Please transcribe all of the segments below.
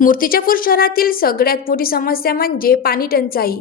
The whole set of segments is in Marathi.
मूर्तिजापूर शहरातील सगळ्यात मोठी समस्या म्हणजे पाणी टंचाई.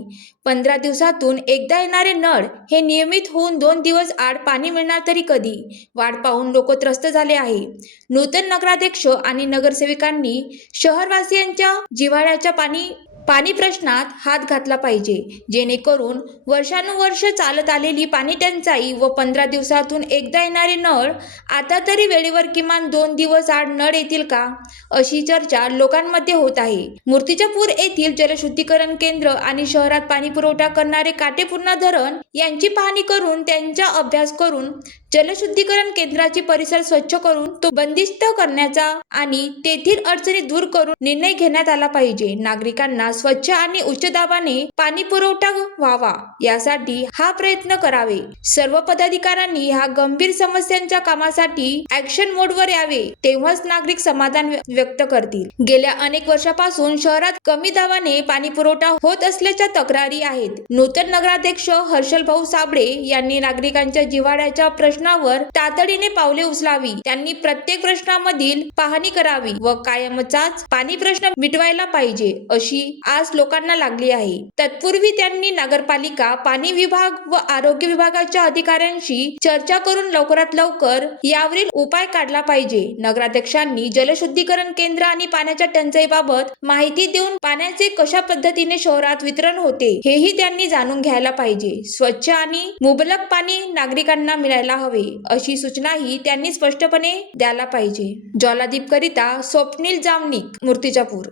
पंधरा दिवसातून एकदा येणारे नळ हे नियमित होऊन दोन दिवस आड पाणी मिळणार तरी कधी? वाढ पाहून लोक त्रस्त झाले आहे. नूतन नगराध्यक्ष आणि नगरसेविकांनी शहरवासियांच्या जिव्हाळ्याच्या पाणी पाणी प्रश्नात हात घातला पाहिजे. जेणेकरून वर्षानुवर्ष चालत आलेली पाणी टंचाई व पंधरा दिवसातून एकदा येणारे नळ आता तरी वेळेवर किमान दोन दिवस आड नळ येतील का? अशी चर्चा लोकांमध्ये होत आहे. मूर्तिजापूर येथील जलशुद्धीकरण केंद्र आणि शहरात पाणी पुरवठा करणारे काटेपूर्णा धरण यांची पाहणी करून त्यांचा अभ्यास करून जलशुद्धीकरण केंद्राची परिसर स्वच्छ करून तो बंदिस्त करण्याचा आणि तेथील अडचणी दूर करून निर्णय घेण्यात आला पाहिजे. नागरिकांना स्वच्छ आणि उच्च दाबाने पाणी पुरवठा व्हावा यासाठी हा प्रयत्न करावे. सर्व पदाधिकाऱ्यांनी ह्या गंभीर समस्यांच्या कामासाठी ऍक्शन मोडवर यावे तेव्हाच नागरिक समाधान व्य- व्यक्त करतील. गेल्या अनेक वर्षापासून शहरात कमी दाबाने पाणी पुरवठा होत असल्याच्या तक्रारी आहेत. नूतन नगराध्यक्ष हर्षल भाऊ साबळे यांनी नागरिकांच्या जिव्हाळ्याच्या प्रश्न प्रश्नावर तातडीने पावले उचलावी. त्यांनी प्रत्येक प्रश्नामधील पाहणी करावी व कायमचाच पाणी प्रश्न मिटवायला पाहिजे अशी आज लोकांना लागली आहे. तत्पूर्वी त्यांनी नगरपालिका पाणी विभाग व आरोग्य विभागाच्या अधिकाऱ्यांशी चर्चा करून लवकरात लवकर यावरील उपाय काढला पाहिजे. नगराध्यक्षांनी जलशुद्धीकरण केंद्र आणि पाण्याच्या टंचाईबाबत माहिती देऊन पाण्याचे कशा पद्धतीने शहरात वितरण होते हेही त्यांनी जाणून घ्यायला पाहिजे. स्वच्छ आणि मुबलक पाणी नागरिकांना मिळायला हवे. अशी सूचनाही त्यांनी स्पष्टपणे द्यायला पाहिजे. ज्वालादीप करिता स्वप्नील जामनिक मूर्तिजापूर.